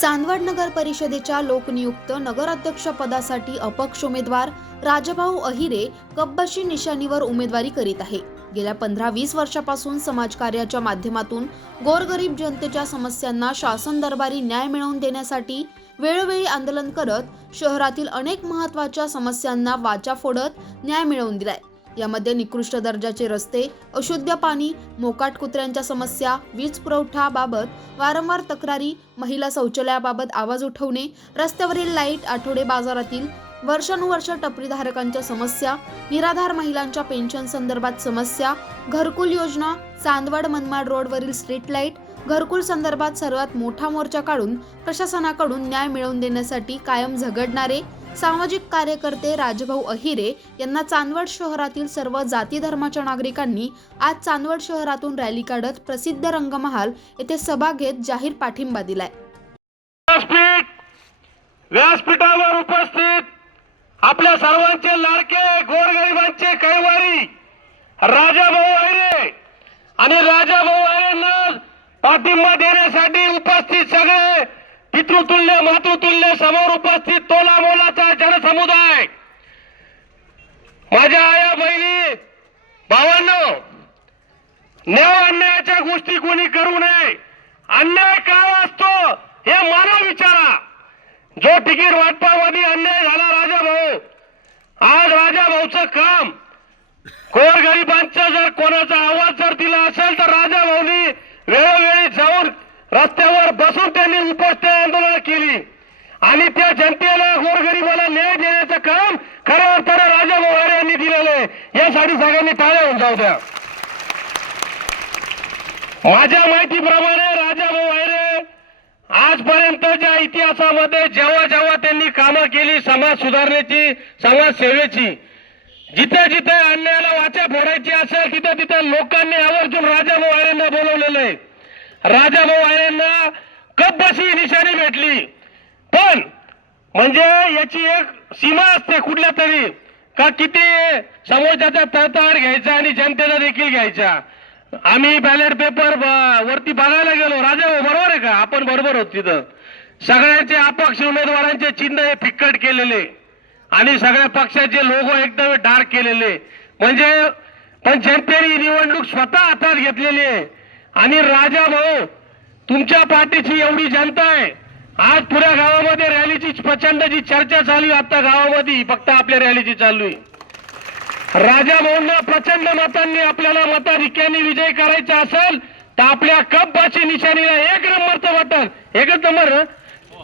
चांदवड नगर परिषदेच्या लोकनियुक्त नगराध्यक्ष पदासाठी अपक्ष उमेदवार राजभाऊ अहिरे कब्बशी निशाणीवर उमेदवारी करीत आहे. गेल्या पंधरा वीस वर्षापासून समाजकार्याच्या माध्यमातून गोरगरीब जनतेच्या समस्यांना शासन दरबारी न्याय मिळवून देण्यासाठी वेळोवेळी आंदोलन करत शहरातील अनेक महत्त्वाच्या समस्यांना वाचा फोडत न्याय मिळवून दिलाय. यामध्ये निकृष्ट दर्जाचे रस्ते अशुद्ध पाणी मोकाट कुत्र्यांच्या समस्या वीज पुरवठाबाबत वारंवार तक्रारी महिला शौचालयाबाबत आवाज उठवणे रस्त्यावरील लाइट आठवडे बाजारातील वर्षानुवर्ष टपरीधारकांच्या समस्या निराधार महिलांच्या पेन्शन संदर्भात समस्या घरकुल योजना चांदवड मनमाड रोडवरील स्ट्रीट लाइट घरकुल संदर्भात सर्वात मोठा मोर्चा काढून प्रशासनाकडून न्याय मिळवून देण्यासाठी कायम झगडणारे सामाजिक कार्यकर्ते राजभाऊ अहिरे यांना चांदवड शहरातील सर्व जाती धर्माच्या नागरिकांनी आज चांदवड शहरातून रॅली काढत प्रसिद्ध रंगमहाल येथे सभा घेत जाहीर पाठिंबा दिलाय. व्यासपीठावर उपस्थित आपल्या सर्वांचे लाडके गोरगरिबांचे कैवारी राजाभाऊ अहिरे आणि राजाभाऊ अहिरेंना पाठिंबा देण्यासाठी उपस्थित सगळे पितृतुल्य मातृतुल्य समोर उपस्थित तोला मोलाचा जनसमुदाय. माझ्या आया बहिणी भावांनो नेव अन्यायाच्या गोष्टी कोणी करू नये. अन्याय काय असतो हे मानव विचारा. जो तिकीट वाटपावादी अन्याय झाला राजा भाऊ आज राजा भाऊचं काम. गोरगरिबांचा जर कोणाचा आवाज जर दिला असेल तर राजा भाऊनी वेळोवेळी जाऊन रस्त्यावर त्यांनी उपस्थित आंदोलन केली. आणि त्या जनतेला गोरगरीबाला न्याय देण्याचं काम खऱ्या अर्थानं राजा भाऊ यांनी दिलेलं आहे. यासाठी सगळ्यांनी टाळ्या होऊन जाऊ द्या. माझ्या माहितीप्रमाणे राजा आयरे आजपर्यंतच्या इतिहासामध्ये जेव्हा जेव्हा त्यांनी कामं केली समाज सुधारण्याची समाज सेवेची जिथे जिथे अन्यायाला वाचा फोडायची असेल तिथे तिथे लोकांनी आवर्जून राजाभाऊ आयरेंना बोलवलेलं आहे. राजाभाऊ आयरेंना कब्बशी निशाणी भेटली? पण म्हणजे याची एक सीमा असते कुठल्या तरी. का किती समोरच्याचा तळतळ घ्यायचा आणि जनतेचा देखील घ्यायचा. आम्ही बॅलेट पेपर ब- वरती बघायला गेलो. राजा भाऊ, बरोबर आहे का? आपण बरोबर होत तिथं. सगळ्यांचे अपक्ष उमेदवारांचे चिन्ह हे फिक्कट केलेले. आणि सगळ्या पक्षाचे लोगो एकदम डार्क केलेले. म्हणजे पण जनतेने निवडणूक स्वतः हातात घेतलेली आहे. आणि राजा भाऊ तुमच्या पार्टीची एवढी जनता आहे. आज पुऱ्या गावामध्ये रॅलीची प्रचंड जी चर्चा चालू आहे आता गावामध्ये फक्त आपल्या रॅलीची चालू आहे. राजा भाऊंना प्रचंड मतांनी आपल्याला मताधिक्याने विजय करायचा असेल तर आपल्या कप्पाची निशाणीला एक नंबरचं बटन एकच नंबर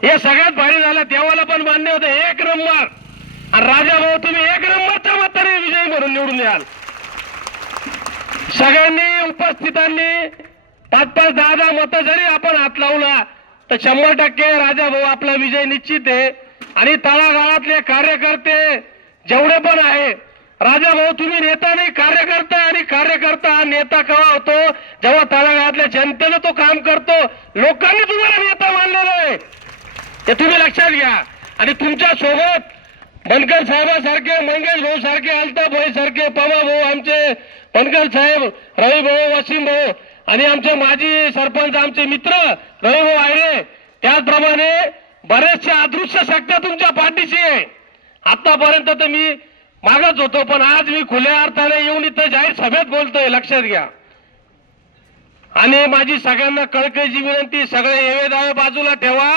हे सगळ्यात भारी झालं तेव्हाला पण मान्य होतं एक नंबर. आणि राजा भाऊ तुम्ही एक नंबरच्या मताने विजयी म्हणून निवडून याल. सगळ्यांनी उपस्थितांनी पाच पाच दहा दहा मतं जरी आपण हात लावला तर शंभर टक्के राजा भाऊ आपला विजय निश्चित आहे. आणि तळागाळातले कार्यकर्ते जेवढे पण आहे राजा भाऊ तुम्ही नेता नाही कार्यकर्ता आणि कार्यकर्ता हा नेता कवा होतो. जेव्हा तळागाळातल्या जनतेनं तो काम करतो लोकांनी तुम्हाला नेता मानलेलं आहे. ते तुम्ही लक्षात घ्या. आणि तुमच्यासोबत बनकर साहेबासारखे मंगेश भाऊ सारखे अल्ताफ भाई सारखे पवा भाऊ आमचे बनकर साहेब रवी भाऊ वसीम भाऊ आणि आमचे माजी सरपंच आमचे मित्र रविभाऊ आयरे त्याचप्रमाणे बरेचसे अदृश्य शक्त्या तुमच्या पाठीशी आहे. आतापर्यंत तर मी मागच होतो पण आज मी खुल्या अर्थाने येऊन इथं जाहीर सभेत बोलतोय लक्षात घ्या. आणि माझी सगळ्यांना कळकळीची विनंती सगळे येवे दावे बाजूला ठेवा.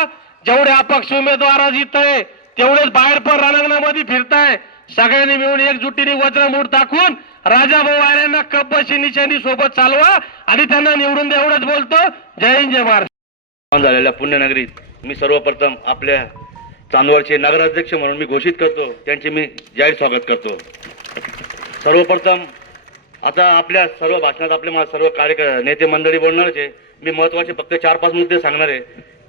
जेवढे अपक्ष उमेदवार आज इथं आहे तेवढेच बाहेर पण रणांगणामध्ये फिरताय. सगळ्यांनी मिळून एकजुटीने वज्रमूठ टाकून राजाभाऊ आर्यांना कब्बशी निशाणी सोबत चालवा आणि त्यांना निवडून द्या एवढंच बोलतो. जय हिंद जय महाराष्ट्र झालेल्या पुण्यनगरीत मी सर्वप्रथम आपल्या चांदवडचे नगराध्यक्ष म्हणून मी घोषित करतो त्यांचे मी जाहीर स्वागत करतो. सर्वप्रथम आता आपल्या सर्व भाषणात आपले मला सर्व कार्य नेते मंडळी बोलणारच आहे. मी महत्त्वाचे फक्त चार पाच मुद्दे सांगणार आहे.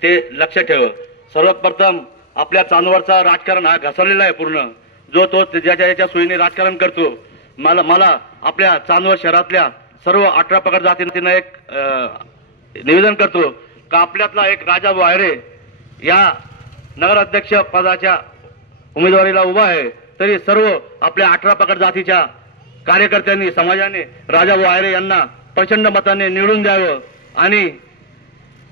ते लक्षात ठेव. सर्वप्रथम आपल्या चांदवडचा राजकारण हा घसरलेला आहे पूर्ण. जो तो ज्याच्या ज्याच्या सोयीने राजकारण करतो मला मला आपल्या चांदवड शहरातल्या सर्व अठरा पगड जातींना एक निवेदन करतो का आपल्यातला एक राजा वायरे या नगराध्यक्ष पदाच्या उमेदवारीला उभा आहे. तरी सर्व आपल्या अठरा पगड जातीच्या कार्यकर्त्यांनी समाजाने राजा वायरे यांना प्रचंड मताने निवडून द्यावं. आणि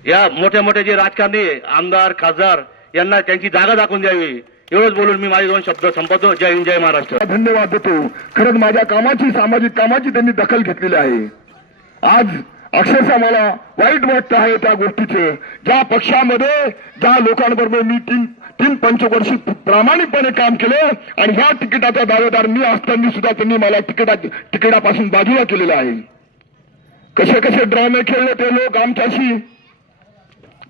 या मोठ्या मोठ्या जे राजकारणी आमदार खासदार यांना त्यांची जागा दाखवून द्यावी. एवढंच बोलून मी माझे दोन शब्द संपवतो. जय हिंद जय महाराष्ट्र. धन्यवाद देतो. खरंच माझ्या कामाची सामाजिक कामाची त्यांनी दखल घेतलेली आहे. आज अक्षरशः मला वाईट वाटत आहे त्या गोष्टीचं. ज्या पक्षामध्ये ज्या लोकांबरोबर मी तीन तीन पंचवर्षी प्रामाणिकपणे काम केलं आणि ह्या तिकिटाचा दावेदार मी असताना सुद्धा त्यांनी मला तिकिटा तिकिटापासून बाजूला केलेलं आहे. कसे कसे ड्रामे खेळले ते लोक आमच्याशी?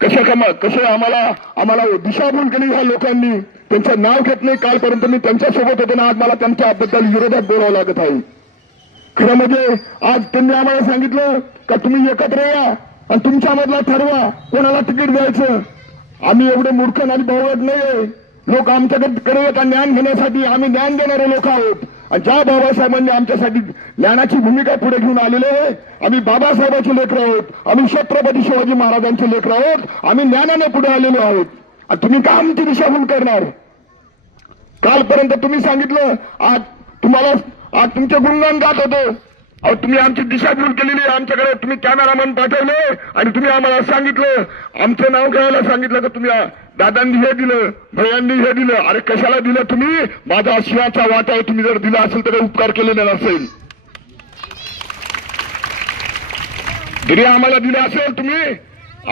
कसे कमा कसे आम्हाला आम्हाला दिशाभूल केली ह्या लोकांनी? त्यांचं नाव घेत नाही. कालपर्यंत मी त्यांच्यासोबत होते ना आज मला त्यांच्याबद्दल विरोधात बोलावं लागत आहे. खरं म्हणजे आज त्यांनी आम्हाला सांगितलं का तुम्ही एकत्र या आणि तुमच्यामधला ठरवा कोणाला तिकीट द्यायचं. आम्ही एवढे मूर्ख आणि बावळट नाहीये. लोक आमच्याकडे येतात ज्ञान घेण्यासाठी आम्ही ज्ञान देणारे लोक आहोत. आणि ज्या बाबासाहेबांनी आमच्यासाठी ज्ञानाची भूमिका पुढे घेऊन आलेले आहे आम्ही बाबासाहेबांचे लेकर आहोत. आम्ही छत्रपती शिवाजी महाराजांचे लेकर आहोत. आम्ही ज्ञानाने पुढे आलेलो आहोत. तुम्ही का आमची दिशाभूल करणार? कालपर्यंत तुम्ही सांगितलं आज तुम्हाला आज तुमचे गुणगान गात होतो. अहो तुम्ही आमची दिशाभूल केलेली आमच्याकडे. तुम्ही कॅमेरामॅन पाठवले आणि तुम्ही आम्हाला सांगितलं. आमचं नाव घ्यायला सांगितलं का तुम्ही? दादांनी हे दिलं भयांनी हे दिलं. अरे कशाला दिलं तुम्ही? माझा शिवाचा वाटा आहे. तुम्ही जर दिला असेल तर काही उपकार केलेला नसेल जरी आम्हाला दिलं असेल तुम्ही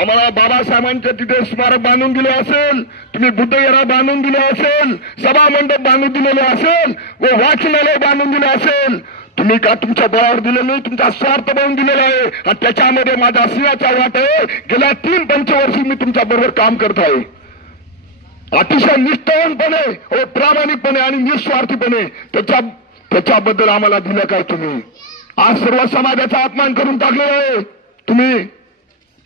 आम्हाला बाबासाहेबांच्या तिथे स्मारक बांधून दिले असेल तुम्ही बुद्धगेरा बांधून दिले असेल सभा मंडप बांधून दिलेले असेल व वाचनालय बांधून दिले असेल. तुम्ही का तुमच्या बळावर दिलेलं नाही तुमचा स्वार्थ बनवून दिलेला आहे. आणि त्याच्यामध्ये माझा सिंहाचा वाट आहे. गेल्या तीन पंचवर्षी मी तुमच्या बरोबर काम करत आहे. अतिशय निष्ठावनपणे व प्रामाणिकपणे आणि निस्वार्थीपणे त्याच्या त्याच्याबद्दल आम्हाला दिलं काय तुम्ही? आज सर्व समाजाचा अपमान करून टाकलेला आहे. तुम्ही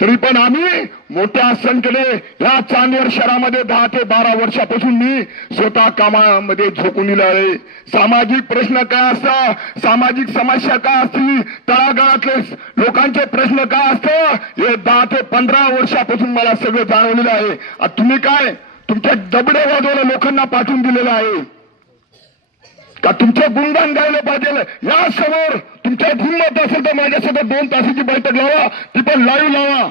तरी पण आम्ही मोठ्या संख्येने या चांदवड शहरामध्ये दहा ते बारा वर्षापासून मी स्वतः कामामध्ये झोकून दिलं आहे. सामाजिक प्रश्न काय असता? सामाजिक समस्या काय असतील तळागाळातले लोकांचे प्रश्न काय असतं? हे दहा ते पंधरा वर्षापासून मला सगळं जाणवलेलं आहे. तुम्ही काय? तुमच्या दबडे वाजवलं लोकांना पाठवून दिलेलं आहे. का तुमचे गुणगान गायला पाहिजे? या समोर तुमच्या हिंमत असेल तर माझ्यासोबत दोन तासाची बैठक लावा ती पण लाईव्ह लावा.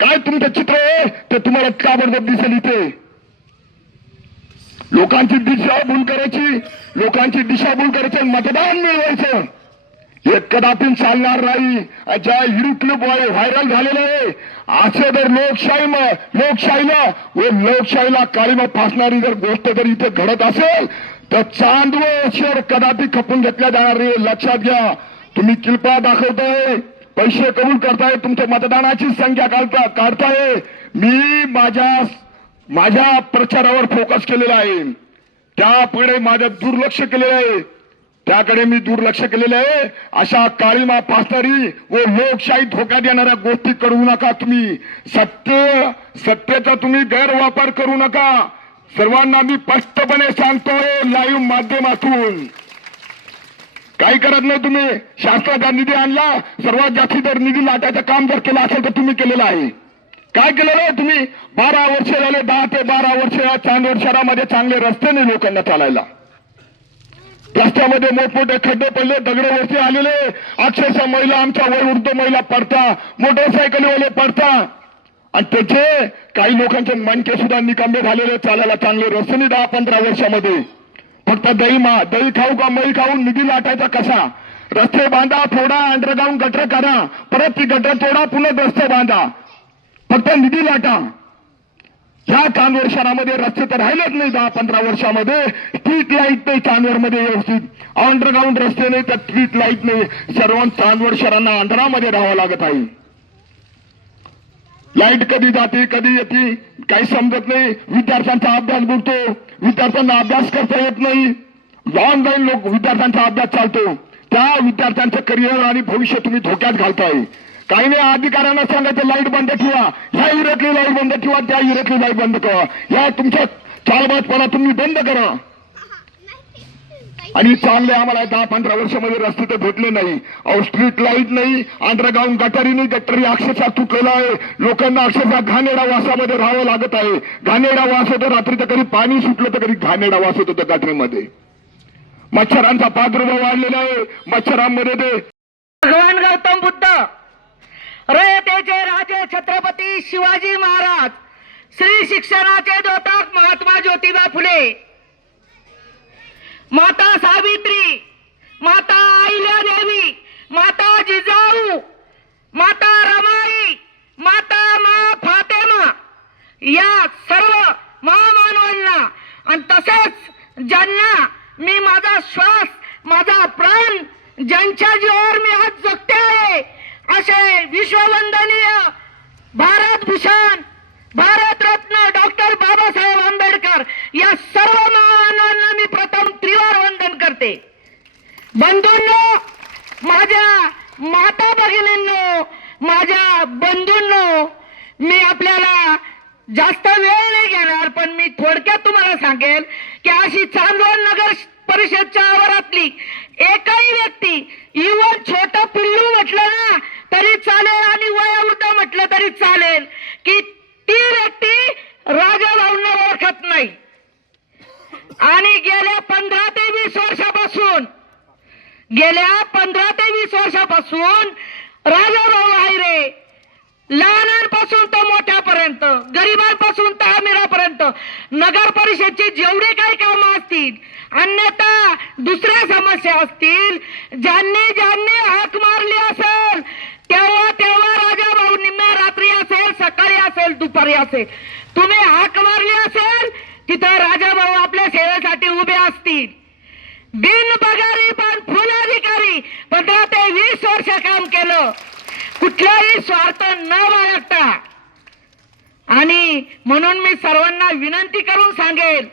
काय तुमचं चित्र आहे? ते तुम्हाला ताबडतोब दिसेल इथे. लोकांची दिशाभूल करायची लोकांची दिशाभूल करायची मतदान मिळवायचं. हे कदापि चालणार नाही. ज्या युट्यूब व्हायरल झालेलं आहे. असे जर लोकशाही लोकशाहीला व लोकशाहीला काळीमा फासणारी जर गोष्ट जर इथे घडत असेल तर चांदवड शहर कदापि खपून घेतल्या जाणार नाही. लक्षात घ्या. तुम्ही किल्पा दाखवताय. पैसे कबूल करताय. तुमच्या मतदानाची संख्या काढता काढताय. मी माझ्या माझ्या प्रचारावर फोकस केलेला आहे. त्यापुढे माझं दुर्लक्ष केलेलं आहे. त्याकडे मी दुर्लक्ष केलेलं आहे. अशा काळीमा पास्तारी व लोकशाही धोका देणाऱ्या गोष्टी करू नका तुम्ही. सत्य सत्तेचा तुम्ही गैरवापर करू नका. सर्वांना मी स्पष्टपणे सांगतोय लाईव्ह माध्यमातून. काही करत नाही तुम्ही. शासनाचा निधी आणला सर्वात जास्ती जर निधी लाटायचं काम जर केलं असेल तर तुम्ही केलेलं आहे. काय केलेलं आहे तुम्ही? बारा वर्ष झाले दहा ते बारा वर्ष या चांदवड शहरामध्ये चांगले रस्ते नाही लोकांना चालायला. रस्त्यामध्ये मोठमोठे खड्डे पडले दगडवरती आलेले. अक्षरशः महिला आमच्या वयोवृद्ध महिला पडता मोटरसायकलवाले पडता. आणि त्याचे काही लोकांचे मणके सुद्धा निकांबे झालेले चालायला चांगले रस्ते नाही दहा पंधरा वर्षामध्ये. फक्त दही मा दही खाऊ का मही खाऊन निधी लाटायचा कसा? रस्ते बांधा थोडा अंडरग्राऊंड गटर करा. परत ती गटर तोडा पुन्हा रस्ते बांधा. फक्त निधी लाटा. ह्या चांदवड शहरामध्ये रस्ते तर राहिलेच नाही दहा पंधरा वर्षामध्ये. स्ट्रीट लाइट नाही चांदवडमध्ये व्यवस्थित. अंडरग्राऊंड रस्ते नाही तर स्ट्रीट लाइट नाही. सर्व चांदवड शहरांना अंधारामध्ये राहावं लागत आहे. लाइट कधी जाते कधी येते काही समजत नाही. विद्यार्थ्यांचा अभ्यास बुडतो. विद्यार्थ्यांना अभ्यास करता येत नाही. ऑनलाईन लोक विद्यार्थ्यांचा अभ्यास चालतो. त्या विद्यार्थ्यांचं करिअर आणि भविष्य तुम्ही धोक्यात घालताय. काही नाही अधिकाऱ्यांना सांगायचं लाइट बंद ठेवा. ह्या युरोतली लाइट बंद ठेवा त्या युरोतली लाइट बंद करा. या तुमच्या चालबाजपणा तुम्ही बंद करा. आणि चांगले आम्हाला दहा पंधरा वर्षामध्ये रस्ते तर भेटले नाही. अहो स्ट्रीट लाइट नाही अंडरग्राऊंड गटारी नाही गटारी अक्षरशः तुटलेला आहे. लोकांना अक्षरशः घाणेडा वासामध्ये राहावं लागत आहे. घाणेडा वास होतो रात्री तर कधी पाणी सुटलं तर कधी घाणेडा वास होतो त्या गटरीमध्ये. मच्छरांचा प्रादुर्भाव वाढलेला आहे. मच्छरांमध्ये ते भगवान गौतम बुद्ध. रयतेचे राजे छत्रपती शिवाजी महाराज. श्री शिक्षणाचे दोतक महात्मा ज्योतिबा फुले. माता सावित्री माता अहिल्यादेवी माता जिजाऊ माता रमाई माता मा फातेमा या सर्व महामानवांना आणि तसेच ज्यांना मी माझा श्वास माझा प्राण ज्यांच्या जीवावर मी आज जगते आहे असे विश्ववंदनीय भारतभूषण भारतरत्न डॉक्टर बाबासाहेब आंबेडकर या सर्व महामानवांना मी करते बंधूंनो माझ्या माता भगिनींनो माझ्या बंधूंनो मी आपल्याला जास्त वेळ नाही घेणार पण मी थोडक्यात तुम्हाला सांगेल की अशी चांदवड नगर परिषदच्या आवारातली एकही व्यक्ती इवन छोट पिल्लू म्हटलं ना तरी चालेल आणि वयोवृद्ध म्हटलं तरी चालेल की ती व्यक्ती राजा भाऊंना ओळखत नाही. आणि गेल्या पंधरा ते वीस वर्षापासून गेल्या पंधरा ते वीस वर्षापासून राजाभाऊ आहिरे लहानांपासून तर मोठ्यापर्यंत गरिबांपासून तर अमिरापर्यंत नगर परिषदची जेवढे काही कामं असतील अन्यथा दुसऱ्या समस्या असतील ज्यांनी ज्यांनी हाक मारली असेल तेव्हा तेव्हा राजाभाऊ निम्म्या रात्री असेल सकाळी असेल दुपारी असेल. तुम्ही हाक मारली असेल तिथं राजाभाऊ आपल्या सेवेसाठी उभे असतील. बिन पगारी पण फुल अधिकारी. पंधरा ते वीस वर्ष काम केलं. कुठलाही स्वार्थ न बाळगता. आणि म्हणून मी सर्वांना विनंती करून सांगेल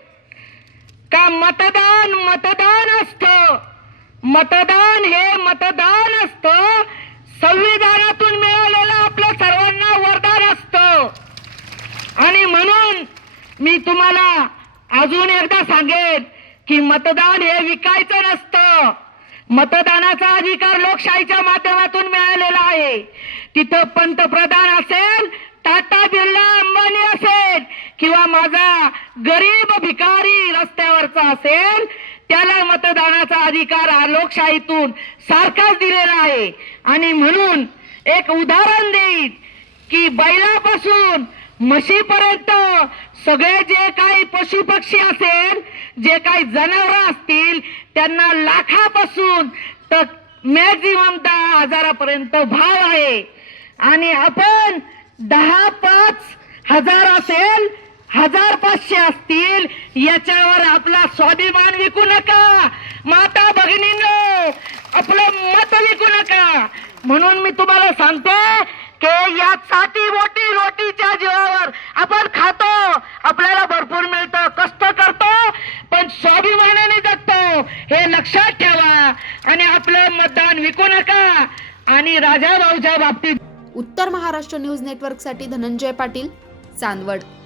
का मतदान मतदान असतं. मतदान हे मतदान असतं. संविधानातून मिळालेलं आपलं सर्वांना वरदान असतं. आणि म्हणून मी तुम्हाला अजून एकदा सांगेन की मतदान हे विकायचं नसतं. मतदानाचा अधिकार लोकशाहीच्या माध्यमातून मिळालेला आहे. तिथं पंतप्रधान असेल टाटा बिर्ला अंबानी असेल किंवा माझा गरीब भिकारी रस्त्यावरचा असेल त्याला मतदानाचा अधिकार हा लोकशाहीतून सारखाच दिलेला आहे. आणि म्हणून एक उदाहरण देईन की बैलापासून म्हशीपर्यंत सगळे जे काही पशु पक्षी असेल जे काही जनावर असतील त्यांना लाखापासून तर मॅक्झिमम दहा हजारापर्यंत भाव आहे. आणि आपण दहा पाच हजार असेल हजार पाचशे असतील याच्यावर आपला स्वाभिमान विकू नका. माता भगिनींनो आपलं मत विकू नका. म्हणून मी तुम्हाला सांगतो के या साठी मोठी रोटीच्या जीवावर आपण खातो. आपल्याला भरपूर मिळतं. कष्ट करतो पण स्वाभिमानाने जगतो. हे लक्षात ठेवा. आणि आपलं मतदान विकू नका. आणि राजा भाऊच्या बाबतीत उत्तर महाराष्ट्र न्यूज नेटवर्कसाठी धनंजय पाटील चांदवड.